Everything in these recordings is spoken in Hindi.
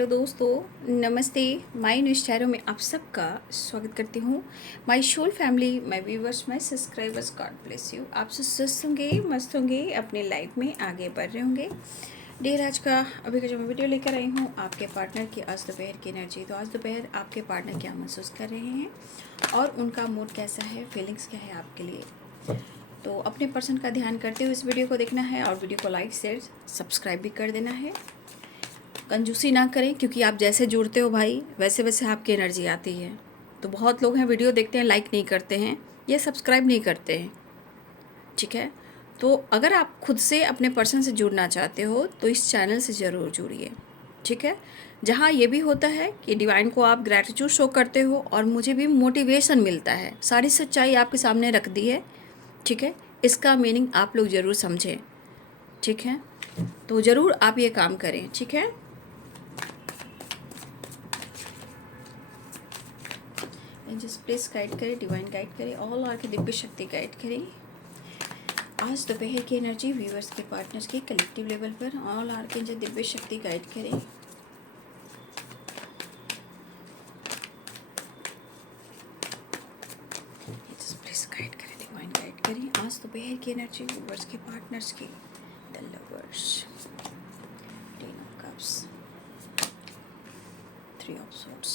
हेलो दोस्तों, नमस्ते। माय न्यूज़ चैनल में आप सबका स्वागत करती हूँ। My soul family, my viewers, my subscribers, God bless you. आप सब स्वस्थ होंगे, मस्त होंगे, अपने लाइफ में आगे बढ़ रहे होंगे। डेर आज का अभी का जो मैं वीडियो लेकर आई हूँ आपके पार्टनर की आज दोपहर की एनर्जी। तो आज दोपहर आपके पार्टनर क्या महसूस कर रहे हैं और उनका मूड कैसा है, फीलिंग्स क्या है आपके लिए। तो अपने पर्सन का ध्यान करते हुए इस वीडियो को देखना है और वीडियो को लाइक शेयर सब्सक्राइब भी कर देना है। कंजूसी ना करें, क्योंकि आप जैसे जुड़ते हो भाई वैसे वैसे आपकी एनर्जी आती है। तो बहुत लोग हैं वीडियो देखते हैं, लाइक नहीं करते हैं या सब्सक्राइब नहीं करते हैं, ठीक है। तो अगर आप खुद से अपने पर्सन से जुड़ना चाहते हो तो इस चैनल से ज़रूर जुड़िए, ठीक है। जहाँ ये भी होता है कि डिवाइन को आप ग्रैटिट्यूड शो करते हो और मुझे भी मोटिवेशन मिलता है, सारी सच्चाई आपके सामने रख दी है, ठीक है। इसका मीनिंग आप लोग ज़रूर समझें, ठीक है। तो ज़रूर आप ये काम करें, ठीक है। जस्ट प्लीज गाइड करें, डिवाइन गाइड करें, ऑल आर की दिव्य शक्ति गाइड करें। आज दोपहर की एनर्जी व्यूअर्स के पार्टनर्स के कलेक्टिव लेवल पर ऑल आर के जो दिव्य शक्ति गाइड करें। जस्ट प्लीज गाइड करें, डिवाइन गाइड करें। आज दोपहर की एनर्जी व्यूअर्स के पार्टनर्स की the lovers, 10 of cups, 3 of swords,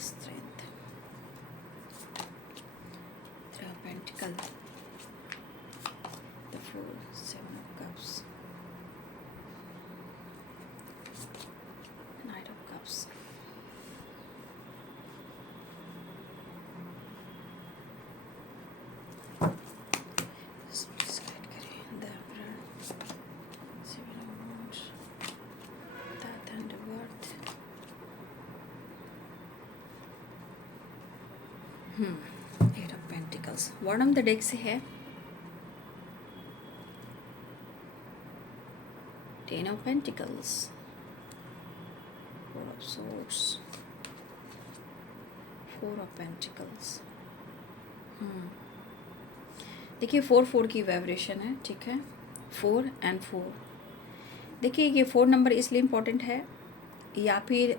strength, 3 of pentacle, the 4, 7 of cups, Knight of cups, please guide करें, the Emperor, 7 of wands, the Thunderbird, 8 of pentacles। Bottom the deck से है 10 of pentacles, 4 of swords, 4 of pentacles। देखिए 4 की वाइब्रेशन है, ठीक है। 4 and 4। देखिए ये 4 नंबर इसलिए इम्पोर्टेंट है, या फिर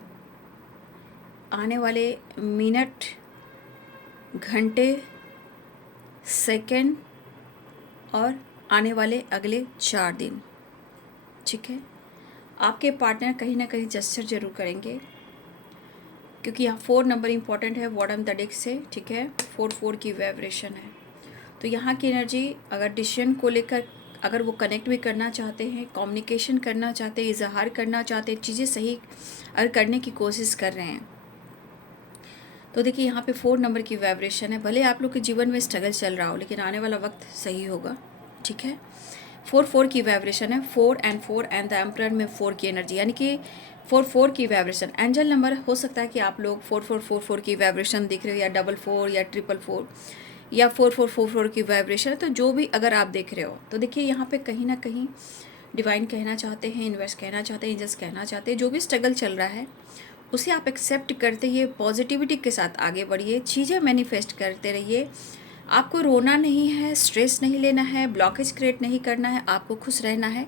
आने वाले मिनट, घंटे, सेकंड और आने वाले अगले 4 दिन, ठीक है। आपके पार्टनर कहीं ना कहीं जेस्चर जरूर करेंगे, क्योंकि यहाँ 4 नंबर इम्पोर्टेंट है बॉटम द डेक से, ठीक है। 4 की वाइब्रेशन है। तो यहाँ की एनर्जी अगर डिसीजन को लेकर अगर वो कनेक्ट भी करना चाहते हैं, कम्युनिकेशन करना चाहते हैं, इजहार करना चाहते हैं, चीज़ें सही अगर करने की कोशिश कर रहे हैं, तो देखिए यहाँ पे 4 नंबर की वाइब्रेशन है। भले आप लोग के जीवन में स्ट्रगल चल रहा हो, लेकिन आने वाला वक्त सही होगा, ठीक है। 4 की वाइब्रेशन है। 4 एंड द एम्परर में 4 की एनर्जी, यानी कि 4 की वाइब्रेशन। एंजल नंबर हो सकता है कि आप लोग 4444 की वाइब्रेशन दिख रहे हो, या 44 या 444 या 4444 की वाइब्रेशन है। तो जो भी अगर आप देख रहे हो, तो देखिए यहाँ पे कहीं ना कहीं डिवाइन कहना चाहते हैं, यूनिवर्स कहना चाहते हैं, एंजल्स कहना चाहते हैं, जो भी स्ट्रगल चल रहा है उसे आप एक्सेप्ट करते हुए पॉजिटिविटी के साथ आगे बढ़िए, चीज़ें मैनिफेस्ट करते रहिए। आपको रोना नहीं है, स्ट्रेस नहीं लेना है, ब्लॉकेज क्रिएट नहीं करना है, आपको खुश रहना है,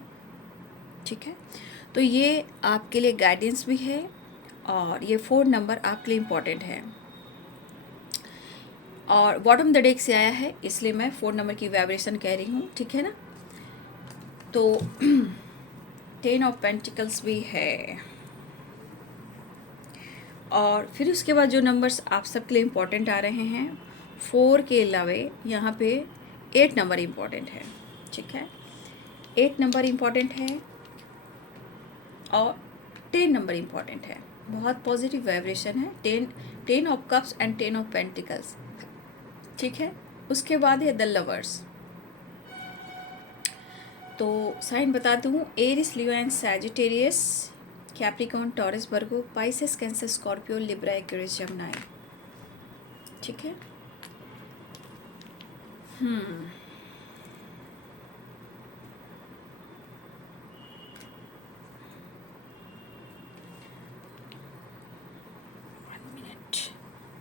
ठीक है। तो ये आपके लिए गाइडेंस भी है और ये 4 नंबर आपके लिए इम्पॉर्टेंट है। और बॉटम द डेक से आया है, इसलिए मैं 4 नंबर की वाइब्रेशन कह रही हूँ, ठीक है ना। तो 10 ऑफ पेंटिकल्स भी है, और फिर उसके बाद जो नंबर्स आप सबके लिए इम्पोर्टेंट आ रहे हैं, 4 के अलावे यहाँ पे 8 नंबर इम्पोर्टेंट है, ठीक है। 8 नंबर इम्पोर्टेंट है और 10 नंबर इम्पोर्टेंट है। बहुत पॉजिटिव वाइब्रेशन है। 10 of cups and 10 of pentacles, ठीक है। उसके बाद है द लवर्स। तो साइन बता दूँ, Aries, Leo and Sagittarius, Capricorn, Taurus, Virgo, Pisces, Cancer, Scorpio, Libra, Aquarius, Gemini, ठीक है।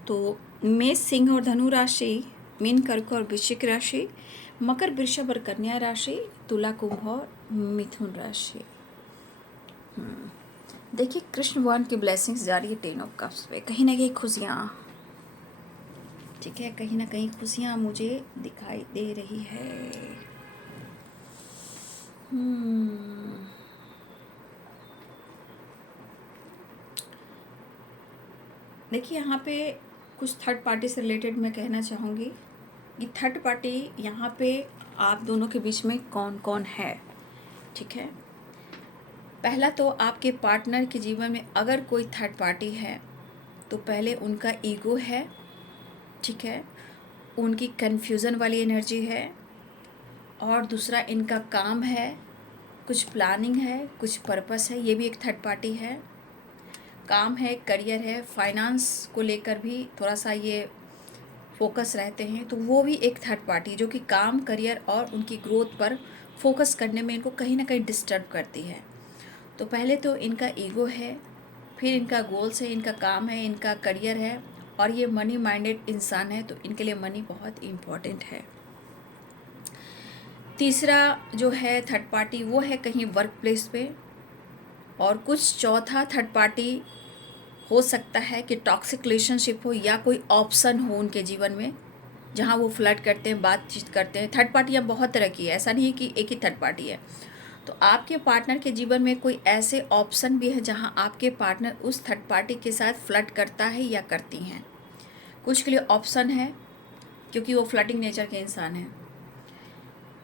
तो मेष, सिंह और धनु राशि, मीन, कर्क और वृश्चिक राशि, मकर, वृषभ और कन्या राशि, तुला, कुंभ और मिथुन राशि। देखिए कृष्ण भगवान की ब्लेसिंग्स जा रही है 10 ऑफ कप्स पे, कहीं ना कहीं खुशियाँ, ठीक है, कहीं ना कहीं खुशियाँ मुझे दिखाई दे रही है। देखिए यहाँ पे कुछ थर्ड पार्टी से रिलेटेड मैं कहना चाहूँगी कि थर्ड पार्टी यहाँ पे आप दोनों के बीच में कौन कौन है, ठीक है। पहला तो आपके पार्टनर के जीवन में अगर कोई थर्ड पार्टी है तो पहले उनका ईगो है, ठीक है, उनकी कन्फ्यूज़न वाली एनर्जी है, और दूसरा इनका काम है, कुछ प्लानिंग है, कुछ पर्पस है, ये भी एक थर्ड पार्टी है। काम है, करियर है, फाइनेंस को लेकर भी थोड़ा सा ये फोकस रहते हैं, तो वो भी एक थर्ड पार्टी जो कि काम, करियर और उनकी ग्रोथ पर फोकस करने में इनको कहीं ना कहीं डिस्टर्ब करती है। तो पहले तो इनका ईगो है, फिर इनका गोल्स है, इनका काम है, इनका करियर है, और ये मनी माइंडेड इंसान है, तो इनके लिए मनी बहुत इम्पॉर्टेंट है। तीसरा जो है थर्ड पार्टी वो है कहीं वर्क प्लेस पे, और कुछ चौथा थर्ड पार्टी हो सकता है कि टॉक्सिक रिलेशनशिप हो या कोई ऑप्शन हो उनके जीवन में जहाँ वो फ्लर्ट करते हैं, बातचीत करते हैं। थर्ड पार्टी अब बहुत तरह की है, ऐसा नहीं है कि एक ही थर्ड पार्टी है। तो आपके पार्टनर के जीवन में कोई ऐसे ऑप्शन भी है जहाँ आपके पार्टनर उस थर्ड पार्टी के साथ फ्लर्ट करता है या करती हैं। कुछ के लिए ऑप्शन है क्योंकि वो फ्लर्टिंग नेचर के इंसान हैं,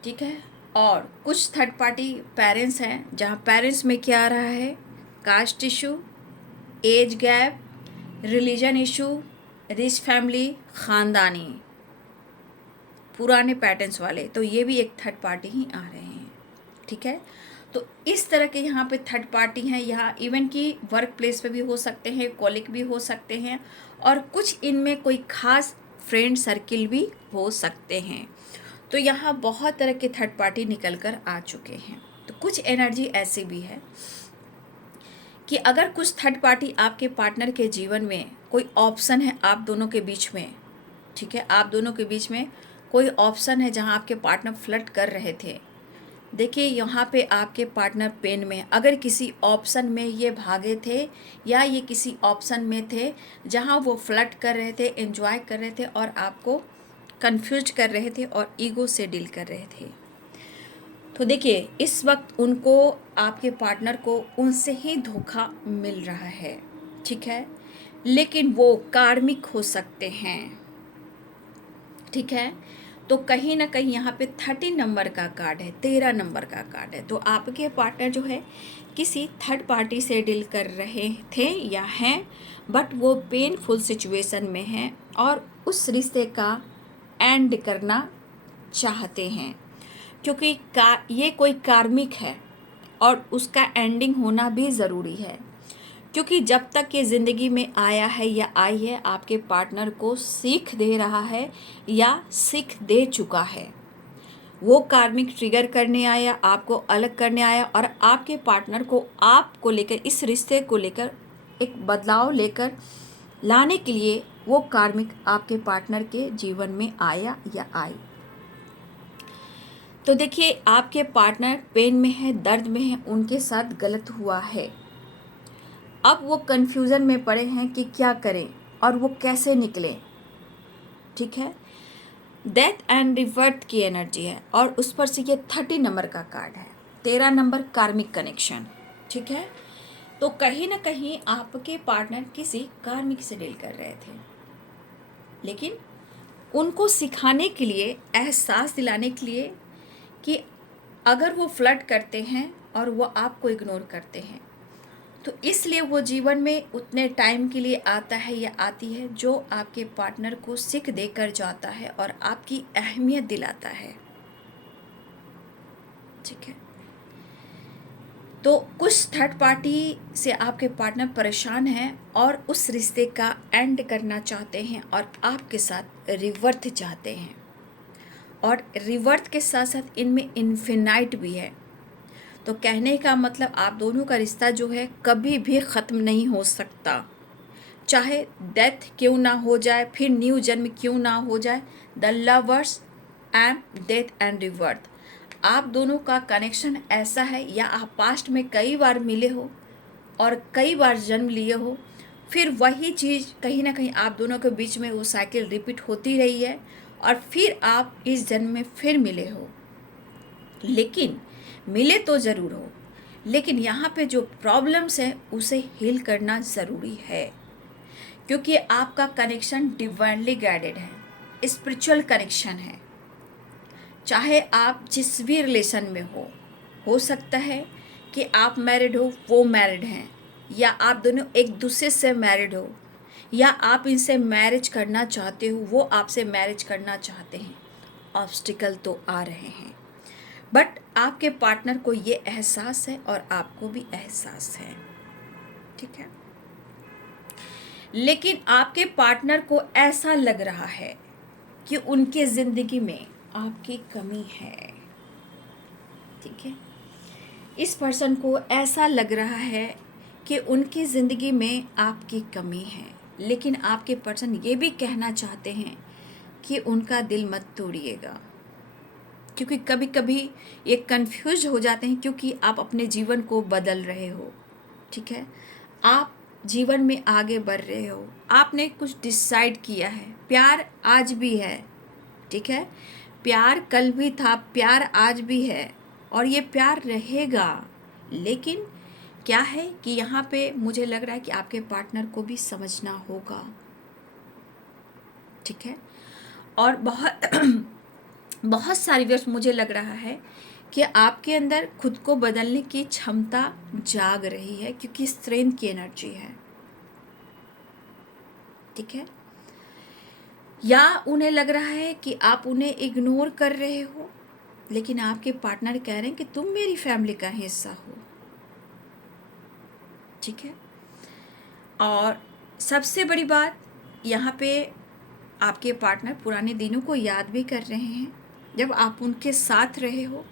ठीक है। और कुछ थर्ड पार्टी पेरेंट्स हैं जहाँ पेरेंट्स में क्या आ रहा है, caste issue, age gap, religion issue, rich family, ख़ानदानी, पुराने पैटर्न्स वाले, तो ये भी एक थर्ड पार्टी ही आ रहे हैं, ठीक है। तो इस तरह के यहाँ पे थर्ड पार्टी हैं। यहाँ इवन कि वर्क प्लेस पे भी हो सकते हैं, कॉलिग भी हो सकते हैं, और कुछ इनमें कोई खास फ्रेंड सर्किल भी हो सकते हैं। तो यहाँ बहुत तरह के थर्ड पार्टी निकल कर आ चुके हैं। तो कुछ एनर्जी ऐसी भी है कि अगर कुछ थर्ड पार्टी आपके पार्टनर के जीवन में कोई ऑप्शन है आप दोनों के बीच में, ठीक है, आप दोनों के बीच में कोई ऑप्शन है जहाँ आपके पार्टनर फ्लर्ट कर रहे थे। देखिए यहाँ पे आपके पार्टनर पेन में, अगर किसी ऑप्शन में ये भागे थे या ये किसी ऑप्शन में थे जहाँ वो फ्लर्ट कर रहे थे, एंजॉय कर रहे थे और आपको कंफ्यूज कर रहे थे और ईगो से डील कर रहे थे, तो देखिए इस वक्त उनको, आपके पार्टनर को उनसे ही धोखा मिल रहा है, ठीक है। लेकिन वो कार्मिक हो सकते हैं, ठीक है। तो कहीं ना कहीं यहाँ पे 30 नंबर का कार्ड है, 13 नंबर का कार्ड है। तो आपके पार्टनर जो है किसी थर्ड पार्टी से डील कर रहे थे या हैं, बट वो पेनफुल सिचुएशन में हैं और उस रिश्ते का एंड करना चाहते हैं, क्योंकि ये कोई कार्मिक है और उसका एंडिंग होना भी ज़रूरी है। क्योंकि जब तक ये ज़िंदगी में आया है या आई है, आपके पार्टनर को सीख दे रहा है या सीख दे चुका है। वो कार्मिक ट्रिगर करने आया, आपको अलग करने आया, और आपके पार्टनर को आपको लेकर, इस रिश्ते को लेकर एक बदलाव लेकर लाने के लिए वो कार्मिक आपके पार्टनर के जीवन में आया या आई। तो देखिए आपके पार्टनर पेन में है, दर्द में है, उनके साथ गलत हुआ है। अब वो कन्फ्यूज़न में पड़े हैं कि क्या करें और वो कैसे निकलें, ठीक है। डेथ एंड रिवर्थ की एनर्जी है और उस पर से ये 30 नंबर का कार्ड है, 13 नंबर कार्मिक कनेक्शन, ठीक है। तो कहीं ना कहीं आपके पार्टनर किसी कार्मिक से डील कर रहे थे, लेकिन उनको सिखाने के लिए, एहसास दिलाने के लिए कि अगर वो फ्लर्ट करते हैं और वो आपको इग्नोर करते हैं, तो इसलिए वो जीवन में उतने टाइम के लिए आता है या आती है जो आपके पार्टनर को सीख देकर जाता है और आपकी अहमियत दिलाता है, ठीक है। तो कुछ थर्ड पार्टी से आपके पार्टनर परेशान हैं और उस रिश्ते का एंड करना चाहते हैं और आपके साथ रिवर्थ चाहते हैं, और रिवर्थ के साथ साथ इनमें इन्फिनाइट भी है। तो कहने का मतलब आप दोनों का रिश्ता जो है कभी भी ख़त्म नहीं हो सकता, चाहे डेथ क्यों ना हो जाए, फिर न्यू जन्म क्यों ना हो जाए। The lovers and death and रिवर्थ, आप दोनों का कनेक्शन ऐसा है, या आप पास्ट में कई बार मिले हो और कई बार जन्म लिए हो, फिर वही चीज़ कहीं ना कहीं आप दोनों के बीच में वो साइकिल रिपीट होती रही है और फिर आप इस जन्म में फिर मिले हो। लेकिन मिले तो ज़रूर हो, लेकिन यहाँ पे जो प्रॉब्लम्स है उसे हील करना ज़रूरी है, क्योंकि आपका कनेक्शन डिवाइनली गाइडेड है, स्पिरिचुअल कनेक्शन है। चाहे आप जिस भी रिलेशन में हो सकता है कि आप मैरिड हो, वो मैरिड हैं, या आप दोनों एक दूसरे से मैरिड हो, या आप इनसे मैरिज करना चाहते हो, वो आपसे मैरिज करना चाहते हैं। ऑब्स्टिकल तो आ रहे हैं, बट आपके पार्टनर को ये एहसास है और आपको भी एहसास है, ठीक है। लेकिन आपके पार्टनर को ऐसा लग रहा है कि उनके ज़िंदगी में आपकी कमी है, ठीक है। इस पर्सन को ऐसा लग रहा है कि उनकी ज़िंदगी में आपकी कमी है, लेकिन आपके पर्सन ये भी कहना चाहते हैं कि उनका दिल मत तोड़िएगा, क्योंकि कभी कभी ये कंफ्यूज हो जाते हैं, क्योंकि आप अपने जीवन को बदल रहे हो, ठीक है। आप जीवन में आगे बढ़ रहे हो, आपने कुछ डिसाइड किया है। प्यार आज भी है, ठीक है। प्यार कल भी था, प्यार आज भी है, और ये प्यार रहेगा। लेकिन क्या है कि यहाँ पे मुझे लग रहा है कि आपके पार्टनर को भी समझना होगा, ठीक है। और बहुत सारी व्यर्थ मुझे लग रहा है कि आपके अंदर खुद को बदलने की क्षमता जाग रही है, क्योंकि स्ट्रेंथ की एनर्जी है, ठीक है। या उन्हें लग रहा है कि आप उन्हें इग्नोर कर रहे हो, लेकिन आपके पार्टनर कह रहे हैं कि तुम मेरी फैमिली का हिस्सा हो, ठीक है। और सबसे बड़ी बात यहाँ पे आपके पार्टनर पुराने दिनों को याद भी कर रहे हैं, जब आप उनके साथ रहे हो,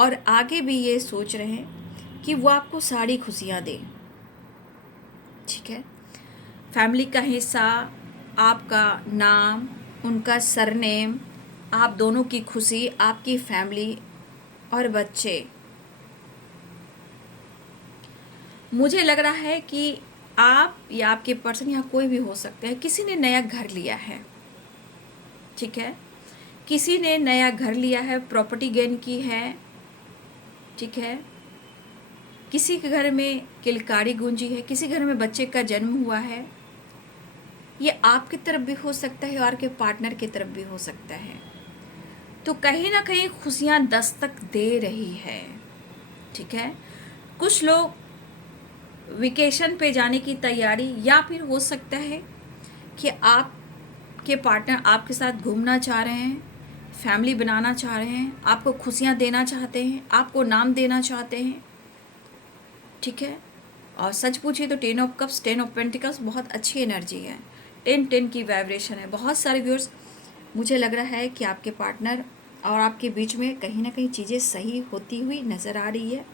और आगे भी ये सोच रहे हैं कि वो आपको सारी खुशियाँ दें, ठीक है। फैमिली का हिस्सा, आपका नाम, उनका सरनेम, आप दोनों की खुशी, आपकी फैमिली और बच्चे। मुझे लग रहा है कि आप या आपके पर्सन, यहाँ कोई भी हो सकते हैं, किसी ने नया घर लिया है, ठीक है। किसी ने नया घर लिया है, प्रॉपर्टी गेन की है, ठीक है। किसी के घर में किलकारी गूंजी है, किसी घर में बच्चे का जन्म हुआ है। ये आपकी तरफ भी हो सकता है और आपके पार्टनर की तरफ भी हो सकता है। तो कहीं ना कहीं खुशियाँ दस्तक दे रही है, ठीक है। कुछ लोग वेकेशन पे जाने की तैयारी, या फिर हो सकता है कि आपके पार्टनर आपके साथ घूमना चाह रहे हैं, फैमिली बनाना चाह रहे हैं, आपको खुशियाँ देना चाहते हैं, आपको नाम देना चाहते हैं, ठीक है। और सच पूछिए तो 10 ऑफ कप्स, 10 ऑफ पेंटिकल्स बहुत अच्छी एनर्जी है, 10-10 की वाइब्रेशन है। बहुत सारे व्यूअर्स, मुझे लग रहा है कि आपके पार्टनर और आपके बीच में कहीं ना कहीं चीज़ें सही होती हुई नज़र आ रही है।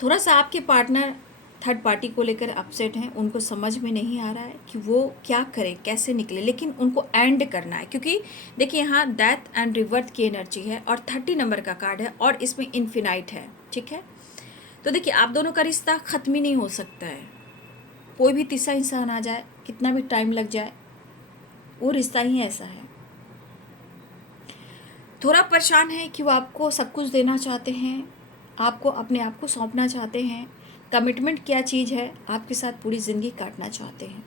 थोड़ा सा आपके पार्टनर थर्ड पार्टी को लेकर अपसेट हैं, उनको समझ में नहीं आ रहा है कि वो क्या करें, कैसे निकले, लेकिन उनको एंड करना है, क्योंकि देखिए यहाँ डेथ एंड रिवर्थ की एनर्जी है और 30 नंबर का कार्ड है और इसमें इन्फिनाइट है, ठीक है। तो देखिए आप दोनों का रिश्ता ख़त्म ही नहीं हो सकता है, कोई भी तीसरा इंसान आ जाए, कितना भी टाइम लग जाए, वो रिश्ता ही ऐसा है। थोड़ा परेशान है कि वो आपको सब कुछ देना चाहते हैं, आपको अपने आप को सौंपना चाहते हैं। कमिटमेंट क्या चीज़ है, आपके साथ पूरी ज़िंदगी काटना चाहते हैं।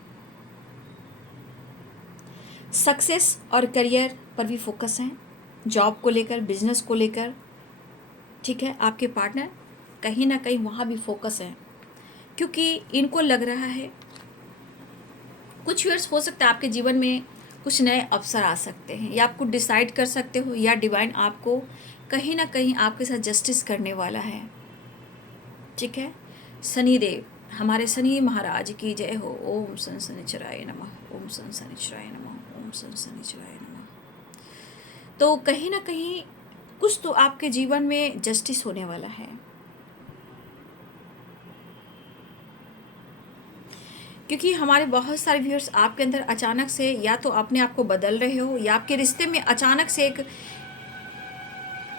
सक्सेस और करियर पर भी फोकस हैं, जॉब को लेकर, बिजनेस को लेकर, ठीक है। आपके पार्टनर कहीं ना कहीं वहाँ भी फोकस है, क्योंकि इनको लग रहा है कुछ ईयर्स हो सकता है आपके जीवन में कुछ नए अवसर आ सकते हैं, या आप कुछ डिसाइड कर सकते हो, या डिवाइन आपको कहीं ना कहीं आपके साथ जस्टिस करने वाला है, ठीक है। शनिदेव, हमारे शनि महाराज की जय हो। ओम सन शनिचराय नमः, ओम सन शनिचराय नमः, ओम सन शनिचराय नमः। तो कहीं ना कहीं कुछ तो आपके जीवन में जस्टिस होने वाला है, क्योंकि हमारे बहुत सारे व्यूअर्स आपके अंदर अचानक से या तो अपने आप को बदल रहे हो, या आपके रिश्ते में अचानक से एक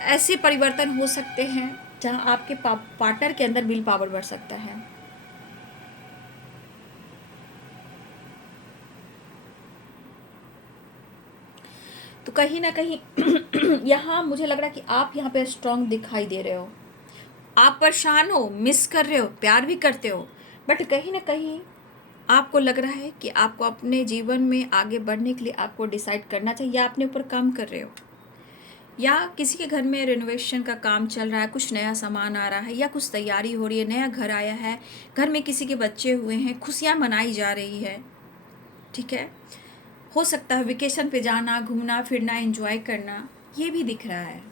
ऐसे परिवर्तन हो सकते हैं जहाँ आपके पार्टनर के अंदर विल पावर बढ़ सकता है। तो कहीं ना कहीं यहाँ मुझे लग रहा है कि आप यहाँ पे स्ट्रांग दिखाई दे रहे हो, आप परेशान हो, मिस कर रहे हो, प्यार भी करते हो, बट कहीं ना कहीं आपको लग रहा है कि आपको अपने जीवन में आगे बढ़ने के लिए आपको डिसाइड करना चाहिए, या अपने ऊपर काम कर रहे हो, या किसी के घर में रिनोवेशन का काम चल रहा है, कुछ नया सामान आ रहा है, या कुछ तैयारी हो रही है, नया घर आया है, घर में किसी के बच्चे हुए हैं, खुशियाँ मनाई जा रही है। ठीक है, हो सकता है वेकेशन पे जाना, घूमना फिरना, एंजॉय करना, ये भी दिख रहा है।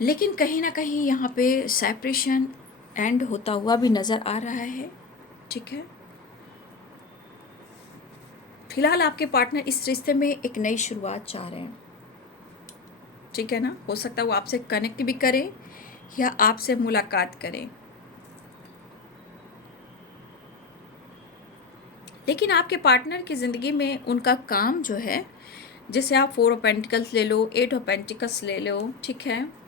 लेकिन कहीं ना कहीं यहाँ पे सेपरेशन एंड होता हुआ भी नज़र आ रहा है। ठीक है, फिलहाल आपके पार्टनर इस रिश्ते में एक नई शुरुआत चाह रहे हैं। ठीक है ना, हो सकता है वो आपसे कनेक्ट भी करें या आपसे मुलाकात करें, लेकिन आपके पार्टनर की ज़िंदगी में उनका काम जो है, जैसे आप 4 ऑफ पेंटिकल्स ले लो, 8 ऑफ पेंटिकल्स ले लो, ठीक है,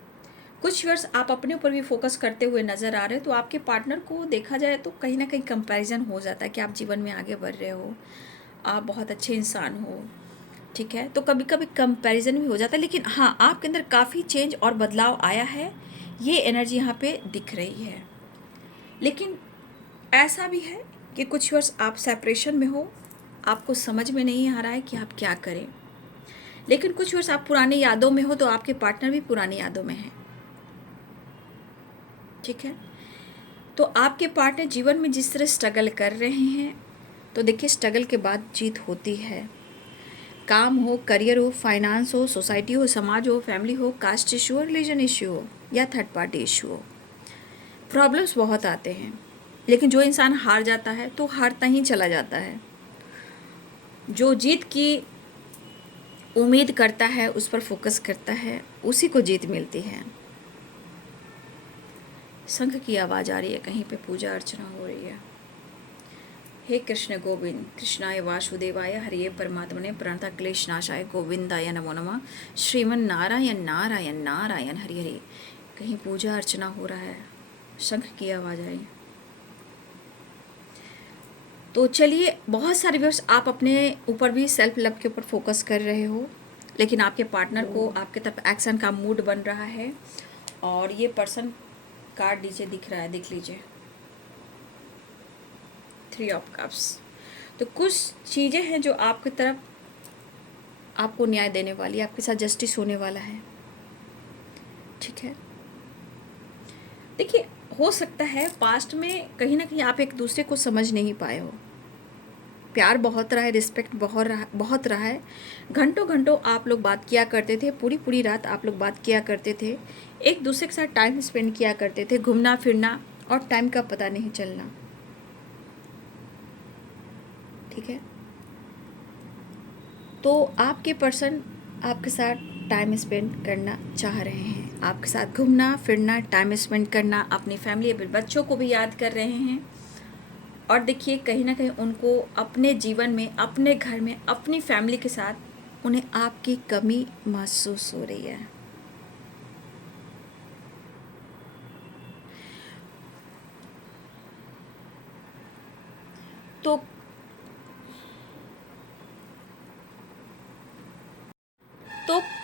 कुछ वर्ष आप अपने ऊपर भी फोकस करते हुए नज़र आ रहे हो। तो आपके पार्टनर को देखा जाए तो कहीं ना कहीं कंपैरिजन हो जाता है कि आप जीवन में आगे बढ़ रहे हो, आप बहुत अच्छे इंसान हो। ठीक है, तो कभी कभी कंपैरिजन भी हो जाता है, लेकिन हाँ, आपके अंदर काफ़ी चेंज और बदलाव आया है, ये एनर्जी यहाँ पे दिख रही है। लेकिन ऐसा भी है कि कुछ वर्ष आप सेपरेशन में हो, आपको समझ में नहीं आ रहा है कि आप क्या करें, लेकिन कुछ वर्ष आप पुरानी यादों में हो, तो आपके पार्टनर भी पुरानी यादों में हैं। ठीक है, तो आपके पार्टनर जीवन में जिस तरह स्ट्रगल कर रहे हैं, तो देखिए स्ट्रगल के बाद जीत होती है। काम हो, करियर हो, फाइनेंस हो, सोसाइटी हो, समाज हो, फैमिली हो, कास्ट इशू हो, रिलीजन इशू हो, या थर्ड पार्टी इशू हो, प्रॉब्लम्स बहुत आते हैं। लेकिन जो इंसान हार जाता है तो हारता ही चला जाता है, जो जीत की उम्मीद करता है, उस पर फोकस करता है, उसी को जीत मिलती है। शंख की आवाज़ आ रही है, कहीं पे पूजा अर्चना हो रही है। हे कृष्ण गोविंद, कृष्णाय वासुदेवाय हरिये परमात्मने प्रणता क्लेश नाशाय गोविंदाय नमो नमः। श्रीमन नारायण नारायण नारायण हरि हरि। कहीं पूजा अर्चना हो रहा है, शंख की आवाज़ आई। तो चलिए, बहुत सारे व्यूअर्स आप अपने ऊपर भी सेल्फ लव के ऊपर फोकस कर रहे हो, लेकिन आपके पार्टनर को आपके तरफ एक्शन का मूड बन रहा है। और ये पर्सन कार्ड नीचे दिख रहा है, देख लीजिए, 3 ऑफ कप्स। तो कुछ चीज़ें हैं जो आपकी तरफ आपको न्याय देने वाली है, आपके साथ जस्टिस होने वाला है। ठीक है, देखिए हो सकता है पास्ट में कहीं ना कहीं आप एक दूसरे को समझ नहीं पाए हो, प्यार बहुत रहा है, रिस्पेक्ट बहुत रहा है, घंटों घंटों आप लोग बात किया करते थे, पूरी पूरी रात आप लोग बात किया करते थे, एक दूसरे के साथ टाइम स्पेंड किया करते थे, घूमना फिरना और टाइम का पता नहीं चलना। ठीक है, तो आपके पर्सन आपके साथ टाइम स्पेंड करना चाह रहे हैं, आपके साथ घूमना फिरना, टाइम स्पेंड करना, अपनी फैमिली, अपने बच्चों को भी याद कर रहे हैं। और देखिए कहीं ना कहीं उनको अपने जीवन में, अपने घर में, अपनी फैमिली के साथ उन्हें आपकी कमी महसूस हो रही है। तो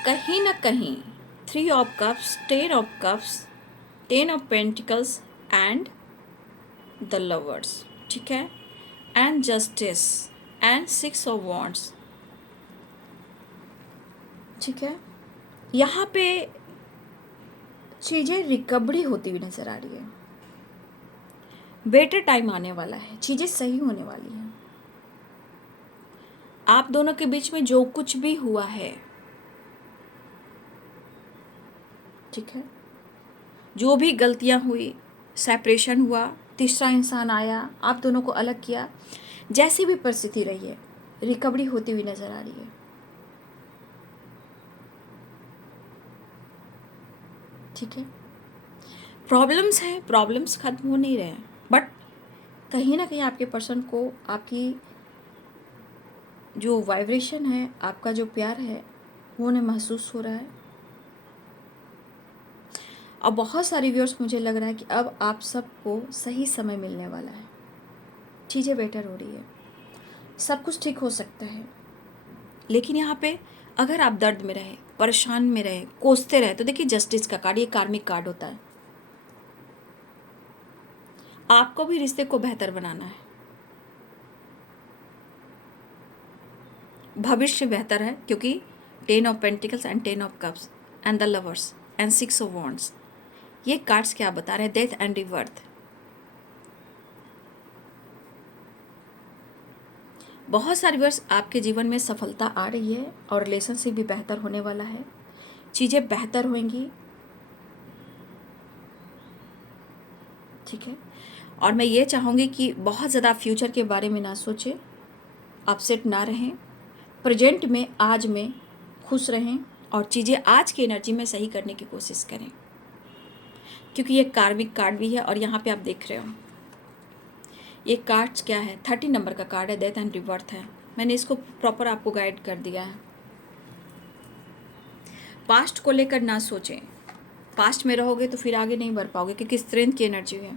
कहीं ना कहीं 3 of cups, 10 of cups, 10 of pentacles and the lovers, ठीक है, and justice and 6 of wands. ठीक है, यहाँ पे चीज़ें रिकवरी होती हुई नज़र आ रही है, बेटर टाइम आने वाला है, चीज़ें सही होने वाली हैं। आप दोनों के बीच में जो कुछ भी हुआ है, ठीक है, जो भी गलतियां हुई, सेपरेशन हुआ, तीसरा इंसान आया, आप दोनों को अलग किया, जैसी भी परिस्थिति रही है, रिकवरी होती हुई नज़र आ रही है। ठीक है, प्रॉब्लम्स हैं, प्रॉब्लम्स ख़त्म हो नहीं रहे हैं, बट कहीं ना कहीं आपके पर्सन को आपकी जो वाइब्रेशन है, आपका जो प्यार है, उन्हें महसूस हो रहा है। और बहुत सारे व्यूअर्स मुझे लग रहा है कि अब आप सबको सही समय मिलने वाला है, चीज़ें बेटर हो रही है, सब कुछ ठीक हो सकता है। लेकिन यहाँ पे अगर आप दर्द में रहे, परेशान में रहे, कोसते रहे, तो देखिए जस्टिस का कार्ड, ये कार्मिक कार्ड होता है। आपको भी रिश्ते को बेहतर बनाना है, भविष्य बेहतर है, क्योंकि 10 of pentacles and 10 of cups and the lovers and 6 of wands, ये कार्ड्स क्या बता रहे हैं? Death and rebirth. बहुत सारे वर्ष आपके जीवन में सफलता आ रही है और रिलेशनशिप भी बेहतर होने वाला है, चीज़ें बेहतर होंगी, ठीक है। और मैं ये चाहूँगी कि बहुत ज़्यादा फ्यूचर के बारे में ना सोचें, अपसेट ना रहें, प्रेजेंट में, आज में खुश रहें और चीज़ें आज की एनर्जी में सही करने की कोशिश करें, क्योंकि ये कार्मिक कार्ड भी है। और यहाँ पे आप देख रहे हो ये कार्ड्स क्या है? 30 नंबर का कार्ड है, डेथ एंड रिबर्थ है। मैंने इसको प्रॉपर आपको गाइड कर दिया है। पास्ट को लेकर ना सोचें, पास्ट में रहोगे तो फिर आगे नहीं बढ़ पाओगे, क्योंकि स्ट्रेंथ की एनर्जी है।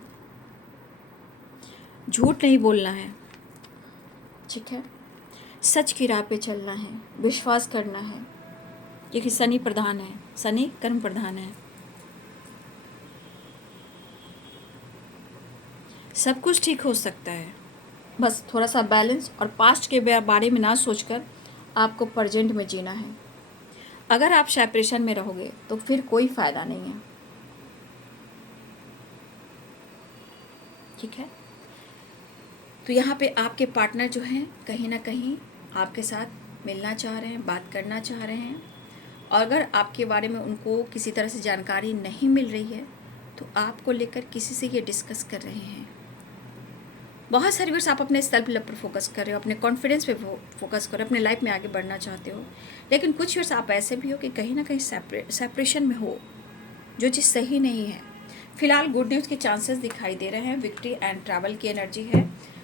झूठ नहीं बोलना है, ठीक है, सच की राह पे चलना है, विश्वास करना है, क्योंकि शनि प्रधान है, शनि कर्म प्रधान है। सब कुछ ठीक हो सकता है, बस थोड़ा सा बैलेंस और पास्ट के बारे में ना सोचकर आपको प्रेजेंट में जीना है। अगर आप सेपरेशन में रहोगे तो फिर कोई फ़ायदा नहीं है, ठीक है। तो यहाँ पे आपके पार्टनर जो हैं कहीं ना कहीं आपके साथ मिलना चाह रहे हैं, बात करना चाह रहे हैं। और अगर आपके बारे में उनको किसी तरह से जानकारी नहीं मिल रही है तो आपको लेकर किसी से ये डिस्कस कर रहे हैं। बहुत सारी बार आप अपने सेल्फ लव पर फोकस कर रहे हो, अपने कॉन्फिडेंस पे फोकस कर रहे हो, अपने लाइफ में आगे बढ़ना चाहते हो। लेकिन कुछ वर्ष आप ऐसे भी हो कि कहीं ना कहीं सेपरेशन में हो, जो चीज़ सही नहीं है। फिलहाल गुड न्यूज़ के चांसेस दिखाई दे रहे हैं, विक्ट्री एंड ट्रैवल की एनर्जी है,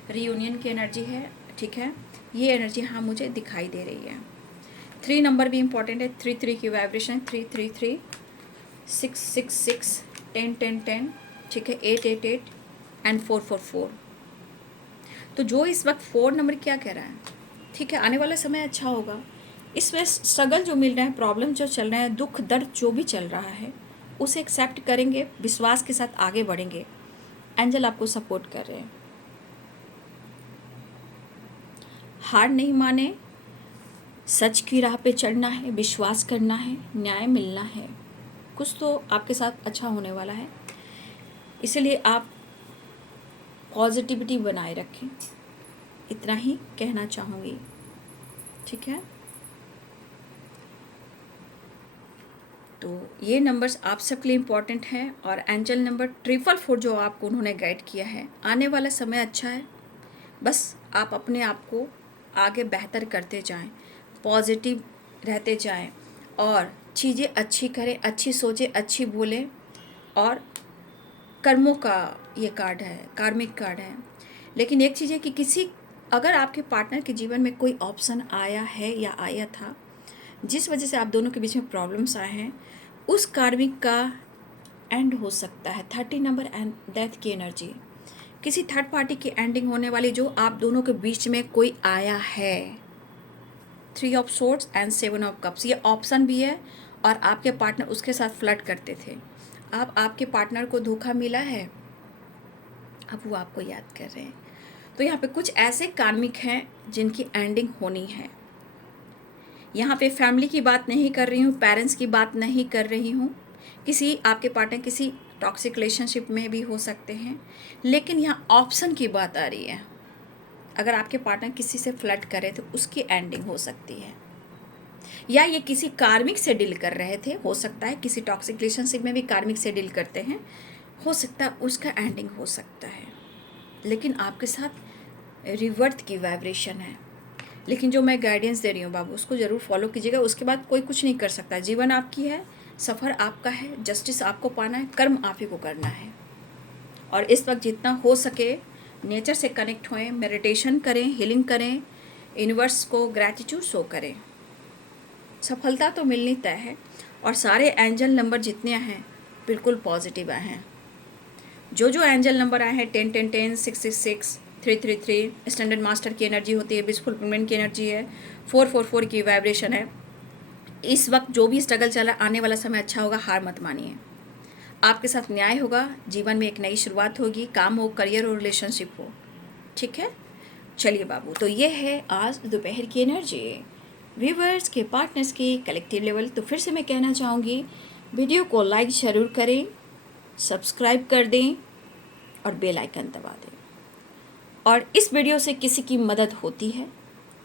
रीयूनियन की एनर्जी है, ठीक है। ये एनर्जी हाँ मुझे दिखाई दे रही है। 3 नंबर भी इंपॉर्टेंट है, 3 की वाइब्रेशन, 3 6 10 ठीक है, 8 एंड 4 तो जो इस वक्त 4 नंबर क्या कह रहा है, ठीक है, आने वाला समय अच्छा होगा। इसमें स्ट्रगल जो मिल रहा है, प्रॉब्लम जो चल रहा है, दुख दर्द जो भी चल रहा है, उसे एक्सेप्ट करेंगे, विश्वास के साथ आगे बढ़ेंगे। एंजल आपको सपोर्ट कर रहे हैं। हार नहीं माने, सच की राह पे चढ़ना है, विश्वास करना है, न्याय मिलना है, कुछ तो आपके साथ अच्छा होने वाला है। इसलिए आप पॉजिटिविटी बनाए रखें, इतना ही कहना चाहूँगी, ठीक है। तो ये नंबर्स आप सबके लिए इम्पॉर्टेंट हैं। और एंजल नंबर 444 जो आपको उन्होंने गाइड किया है, आने वाला समय अच्छा है, बस आप अपने आप को आगे बेहतर करते जाएं, पॉजिटिव रहते जाएं और चीज़ें अच्छी करें, अच्छी सोचें, अच्छी बोलें। और कर्मों का ये कार्ड है, कार्मिक कार्ड है। लेकिन एक चीज़ है कि अगर आपके पार्टनर के जीवन में कोई ऑप्शन आया है या आया था जिस वजह से आप दोनों के बीच में प्रॉब्लम्स आए हैं, उस कार्मिक का एंड हो सकता है। 30 नंबर एंड डेथ की एनर्जी, किसी थर्ड पार्टी की एंडिंग होने वाली, जो आप दोनों के बीच में कोई आया है। 3 of swords and 7 of cups, ये ऑप्शन भी है। और आपके पार्टनर उसके साथ फ्लर्ट करते थे, अब आपके पार्टनर को धोखा मिला है, अब वो आपको याद कर रहे हैं। तो यहाँ पे कुछ ऐसे कार्मिक हैं जिनकी एंडिंग होनी है। यहाँ पे फैमिली की बात नहीं कर रही हूँ, पेरेंट्स की बात नहीं कर रही हूँ, किसी आपके पार्टनर किसी टॉक्सिक रिलेशनशिप में भी हो सकते हैं। लेकिन यहाँ ऑप्शन की बात आ रही है, अगर आपके पार्टनर किसी से फ्लर्ट करे तो उसकी एंडिंग हो सकती है, या ये किसी कार्मिक से डील कर रहे थे, हो सकता है किसी टॉक्सिक रिलेशनशिप में भी कार्मिक से डील करते हैं, हो सकता है उसका एंडिंग हो सकता है। लेकिन आपके साथ रिवर्थ की वाइब्रेशन है। लेकिन जो मैं गाइडेंस दे रही हूँ बाबू, उसको ज़रूर फॉलो कीजिएगा, उसके बाद कोई कुछ नहीं कर सकता। जीवन आपकी है, सफ़र आपका है, जस्टिस आपको पाना है, कर्म आप ही को करना है। और इस वक्त जितना हो सके नेचर से कनेक्ट होएं, मेडिटेशन करें, हीलिंग करें, यूनिवर्स को ग्रैटिट्यूड शो करें। सफलता तो मिलनी तय है और सारे एंजल नंबर जितने हैं बिल्कुल पॉजिटिव आए हैं। जो जो एंजल नंबर आए हैं 10 10 10 666 333 स्टैंडर्ड मास्टर की एनर्जी होती है, विशफुल पेमेंट की एनर्जी है, 444 की वाइब्रेशन है। इस वक्त जो भी स्ट्रगल चल रहा है, आने वाला समय अच्छा होगा, हार मत मानिए। आपके साथ न्याय होगा, जीवन में एक नई शुरुआत होगी, काम हो, करियर हो, रिलेशनशिप हो। ठीक है, चलिए बाबू, तो ये है आज दोपहर की एनर्जी व्यूवर्स के पार्टनर्स की कलेक्टिव लेवल। तो फिर से मैं कहना चाहूँगी, वीडियो को लाइक ज़रूर करें, सब्सक्राइब कर दें और बेल आइकन दबा दें। और इस वीडियो से किसी की मदद होती है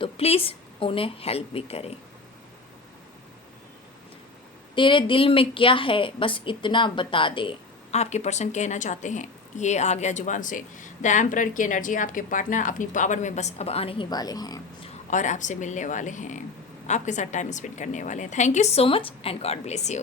तो प्लीज़ उन्हें हेल्प भी करें। तेरे दिल में क्या है बस इतना बता दे, आपके पर्सन कहना चाहते हैं। ये आ गया जुबान से द एम्परर की एनर्जी। आपके पार्टनर अपनी पावर में बस अब आने ही वाले हैं और आपसे मिलने वाले हैं, आपके साथ टाइम स्पेंड करने वाले हैं। Thank you so much and God bless you.